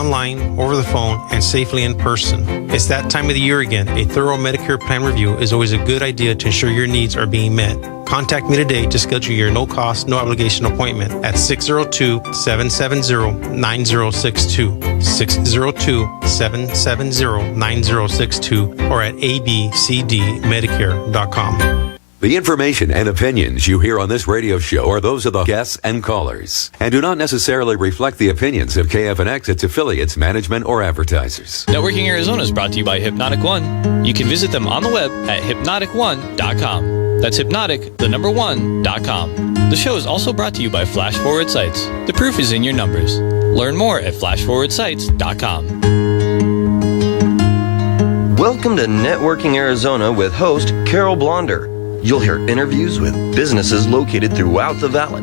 online, over the phone, and safely in person. It's that time of the year again. A thorough Medicare plan review is always a good idea to ensure your needs are being met. Contact me today to schedule your no-cost, no-obligation appointment at 602-770-9062, 602-770-9062, or at ABCDMedicare.com. The information and opinions you hear on this radio show are those of the guests and callers and do not necessarily reflect the opinions of KFNX, its affiliates, management, or advertisers. Networking Arizona is brought to you by Hypnotic One. You can visit them on the web at hypnotic1.com. That's hypnotic, the number 1.com. The show is also brought to you by Flash Forward Sites. The proof is in your numbers. Learn more at flashforwardsites.com. Welcome to Networking Arizona with host Carol Blonder. You'll hear interviews with businesses located throughout the valley.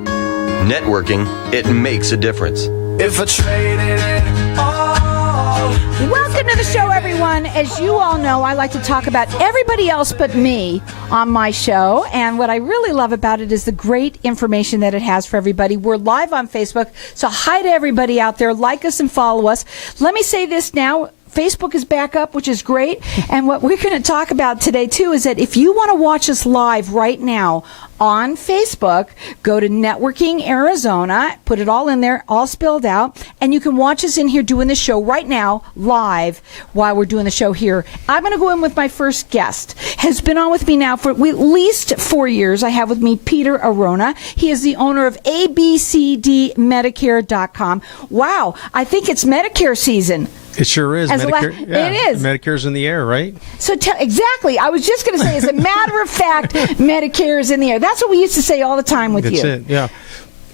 Networking, it makes a difference. If I traded it all. Welcome to the show, everyone. As you all know, I like to talk about everybody else but me on my show. And what I really love about it is the great information that it has for everybody. We're live on Facebook, so hi to everybody out there. Like us and follow us. Let me say this now. Facebook is back up, which is great. And what we're going to talk about today, too, is that if you want to watch us live right now on Facebook, go to Networking Arizona, put it all in there, all spelled out, and you can watch us in here doing the show right now, live, while we're doing the show here. I'm going to go in with my first guest. Has been on with me now for at least 4 years. I have with me Peter Arona. He is the owner of ABCDMedicare.com. Wow, I think it's Medicare season. It sure is. Medicare, it is. Medicare's in the air, right? So exactly. I was just going to say, as a matter of fact, Medicare is in the air. That's what we used to say all the time with you. That's it, yeah.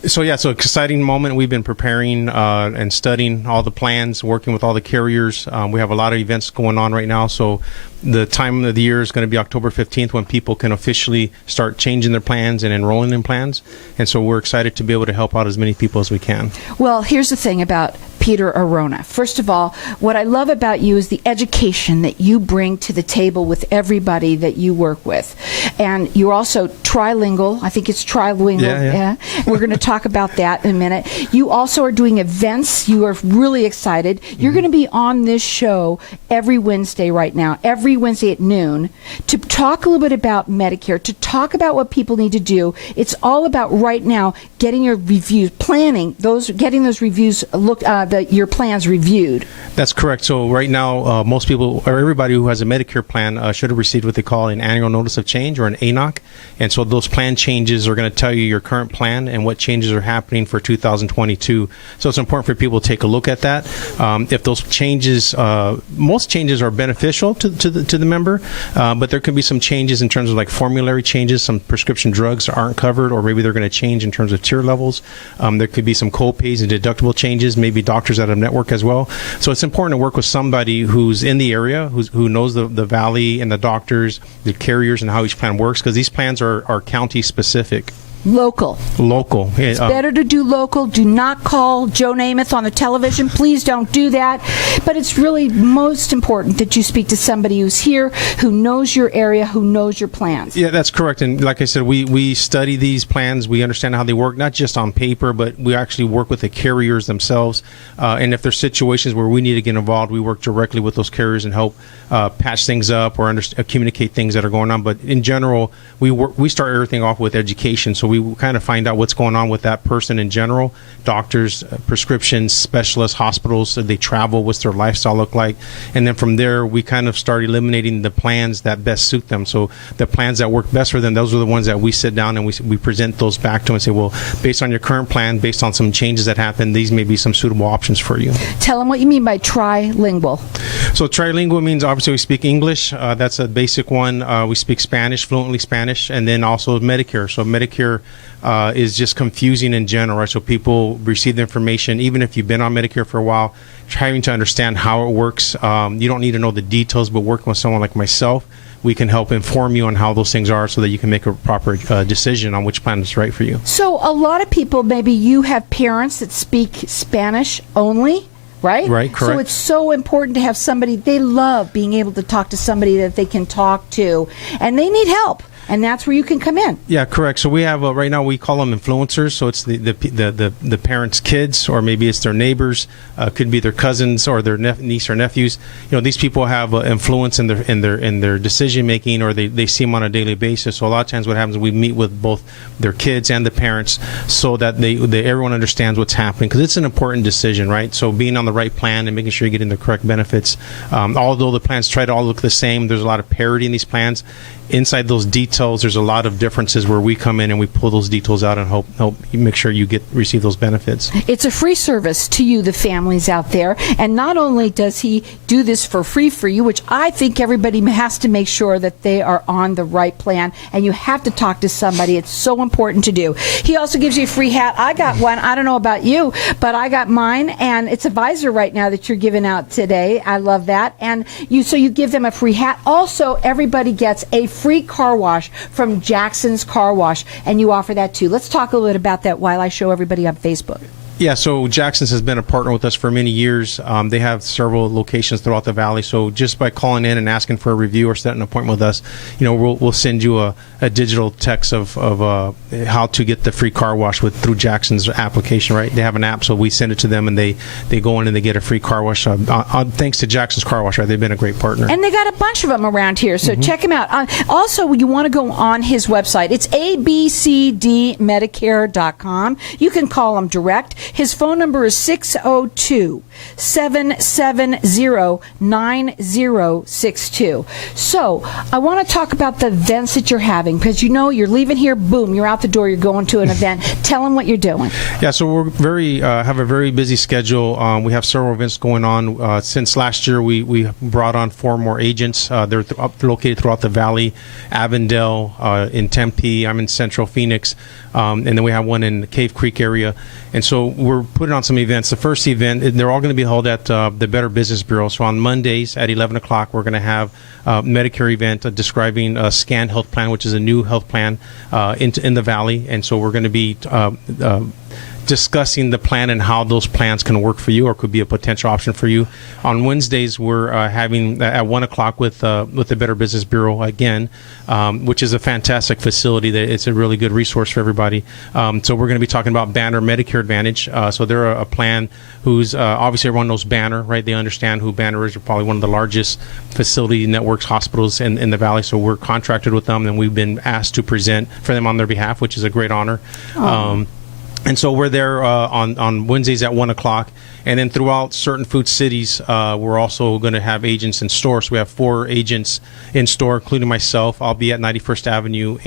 So exciting moment. We've been preparing and studying all the plans, working with all the carriers. We have a lot of events going on right now. So the time of the year is going to be October 15th when people can officially start changing their plans and enrolling in plans. And so we're excited to be able to help out as many people as we can. Well, here's the thing about Peter Arona. First of all, what I love about you is the education that you bring to the table with everybody that you work with. And you're also trilingual. I think it's trilingual. Yeah. We're going to talk about that in a minute. You also are doing events. You are really excited. You're going to be on this show every Wednesday right now, every Wednesday at noon, to talk a little bit about Medicare, to talk about what people need to do. It's all about right now getting your reviews, getting those reviews your plans reviewed. That's correct. So right now, most people, or everybody who has a Medicare plan should have received what they call an annual notice of change, or an ANOC. And so those plan changes are going to tell you your current plan and what changes are happening for 2022. So it's important for people to take a look at that. If those changes, most changes are beneficial to the member, but there could be some changes in terms of like formulary changes. Some prescription drugs aren't covered, or maybe they're going to change in terms of tier levels. There could be some co-pays and deductible changes, maybe doctors out of network as well. So it's important to work with somebody who's in the area, who knows the valley and the doctors, the carriers, and how each plan works, because these plans are county specific. Local. It's better to do local. Do not call Joe Namath on the television. Please don't do that. But it's really most important that you speak to somebody who's here, who knows your area, who knows your plans. Yeah, that's correct. And like I said, we study these plans. We understand how they work, not just on paper, but we actually work with the carriers themselves. And if there's situations where we need to get involved, we work directly with those carriers and help patch things up or communicate things that are going on. But in general, we start everything off with education. So we kind of find out what's going on with that person in general. Doctors, prescriptions, specialists, hospitals, they travel, what's their lifestyle look like. And then from there, we kind of start eliminating the plans that best suit them. So the plans that work best for them, those are the ones that we sit down and we present those back to them and say, well, based on your current plan, based on some changes that happen, these may be some suitable options for you. Tell them what you mean by trilingual. So trilingual means obviously we speak English. That's a basic one. We speak Spanish, fluently Spanish, and then also Medicare. So Medicare is just confusing in general, right? So people receive the information, even if you've been on Medicare for a while, trying to understand how it works. You don't need to know the details, but working with someone like myself, we can help inform you on how those things are so that you can make a proper decision on which plan is right for you. So a lot of people, maybe you have parents that speak Spanish only. right? Right, correct. So it's so important to have somebody. They love being able to talk to somebody that they can talk to, and they need help. And that's where you can come in. Yeah, correct. So we have right now we call them influencers. So it's the parents' kids, or maybe it's their neighbors, could be their cousins or their niece or nephews. These people have influence in their decision making, or they see them on a daily basis. So a lot of times, what happens is we meet with both their kids and the parents, so that everyone understands what's happening, because it's an important decision, right? So being on the right plan and making sure you're getting the correct benefits. Although the plans try to all look the same, there's a lot of parity in these plans. Inside those details, there's a lot of differences where we come in and we pull those details out and help you make sure you receive those benefits. It's a free service to you, the families out there. And not only does he do this for free for you, which I think everybody has to make sure that they are on the right plan, and you have to talk to somebody. It's so important to do. He also gives you a free hat. I got one. I don't know about you, but I got mine, and it's a visor right now that you're giving out today. I love that. And you give them a free hat. Also, everybody gets a free car wash from Jackson's Car Wash, and you offer that too. Let's talk a little bit about that while I show everybody on Facebook. Yeah, so Jackson's has been a partner with us for many years. They have several locations throughout the valley. So just by calling in and asking for a review or setting an appointment with us, we'll send you a digital text of how to get the free car wash through Jackson's application. Right? They have an app, so we send it to them, and they go in and they get a free car wash. Thanks to Jackson's Car Wash, right? They've been a great partner. And they got a bunch of them around here, so check them out. Also, you want to go on his website. It's ABCDMedicare.com. You can call him direct. His phone number is 602-770-9062. So I want to talk about the events that you're having, because you're leaving here, boom, you're out the door, you're going to an event. Tell them what you're doing. Yeah, so we're have a very busy schedule. We have several events going on. Since last year, we brought on 4 more agents. They're located throughout the valley, Avondale, in Tempe. I'm in Central Phoenix. And then we have one in the Cave Creek area. And so we're putting on some events. The first event, they're all going to be held at the Better Business Bureau. So on Mondays at 11 o'clock, we're going to have a Medicare event describing a SCAN health plan, which is a new health plan in the valley. And so we're going to be discussing the plan and how those plans can work for you, or could be a potential option for you. On Wednesdays, we're having at 1 o'clock with the Better Business Bureau again, which is a fantastic facility. It's a really good resource for everybody. So we're going to be talking about Banner Medicare Advantage. So they're a plan who's obviously everyone knows Banner, right? They understand who Banner is. They're probably one of the largest facility networks, hospitals in the valley. So we're contracted with them, and we've been asked to present for them on their behalf, which is a great honor. And so we're there on Wednesdays at 1 o'clock. And then throughout certain food cities, we're also going to have agents in store. So we have 4 agents in store, including myself. I'll be at 91st Avenue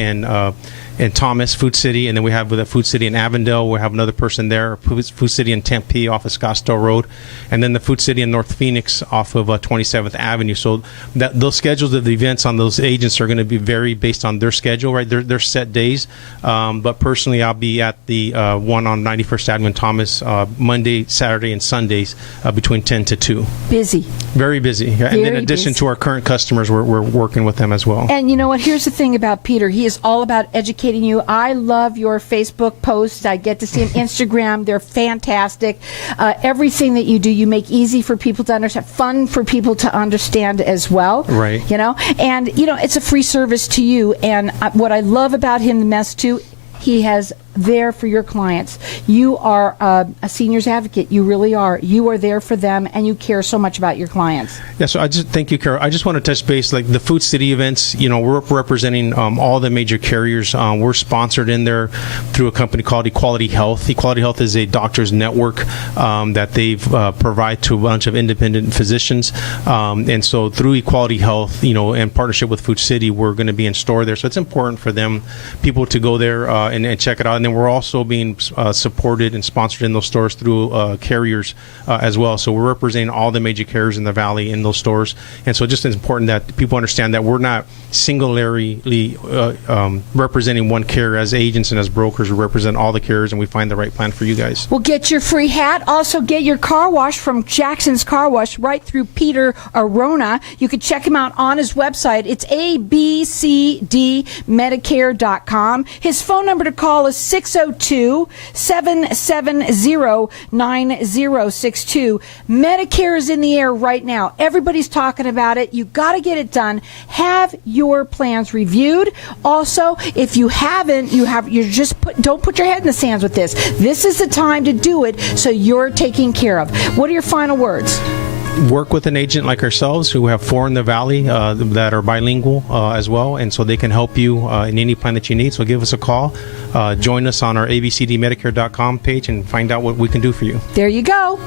in Thomas, Food City. And then we have the Food City in Avondale. We'll have another person there. Food City in Tempe off of Scottsdale Road. And then the Food City in North Phoenix off of 27th Avenue. So those schedules of the events on those agents are going to be vary based on their schedule, right? They're set days. But personally, I'll be at the one on 91st Avenue in Thomas Monday, Saturday, and Sundays between 10 to 2. Busy. Very busy. Yeah. And in addition busy to our current customers, we're working with them as well. And you know what? Here's the thing about Peter. He is all about educating you. I love your Facebook posts. I get to see them. Instagram. They're fantastic. Everything that you do, you make easy for people to understand, fun for people to understand as well. Right. And it's a free service to you. And what I love about him the best too, he has there for your clients. You are a seniors advocate. You really are. You are there for them, and you care so much about your clients. Yeah, so thank you, Carol. I just want to touch base, like the Food City events, we're representing all the major carriers. We're sponsored in there through a company called Equality Health. Equality Health is a doctor's network that they've provide to a bunch of independent physicians. And so through Equality Health, in partnership with Food City, we're going to be in store there. So it's important for people to go there and check it out. And then we're also being supported and sponsored in those stores through carriers as well. So we're representing all the major carriers in the valley in those stores. And so just it's important that people understand that we're not singularly representing one carrier. As agents and as brokers, we represent all the carriers, and we find the right plan for you guys. Well, get your free hat. Also, get your car wash from Jackson's Car Wash right through Peter Arona. You can check him out on his website. It's ABCDMedicare.com. His phone number to call is 602-770-9062. Medicare is in the air right now. Everybody's talking about it. You got to get it done. Have your plans reviewed. Also, if you haven't, don't put your head in the sands with this. This is the time to do it so you're taken care of. What are your final words? Work with an agent like ourselves who have 4 in the Valley that are bilingual as well, and so they can help you in any plan that you need. So give us a call. Join us on our ABCDMedicare.com page and find out what we can do for you. There you go.